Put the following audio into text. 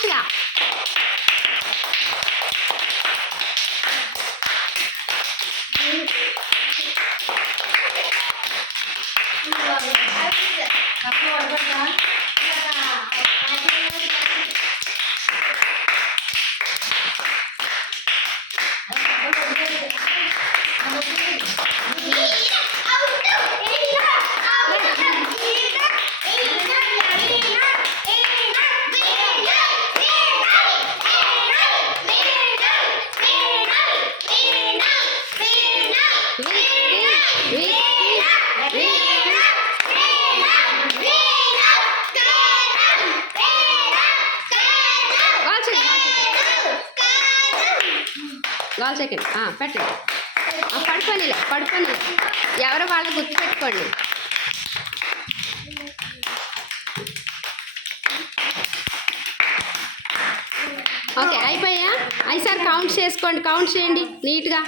ఫాస్ట్గా. Goal second పెట్టండి. పడుకోనిలే ఎవరో వాళ్ళు గుర్తుపెట్టుకోండి. ఓకే అయిపోయా? అయిసారి కౌంట్ చేసుకోండి, కౌంట్ చేయండి నీట్గా.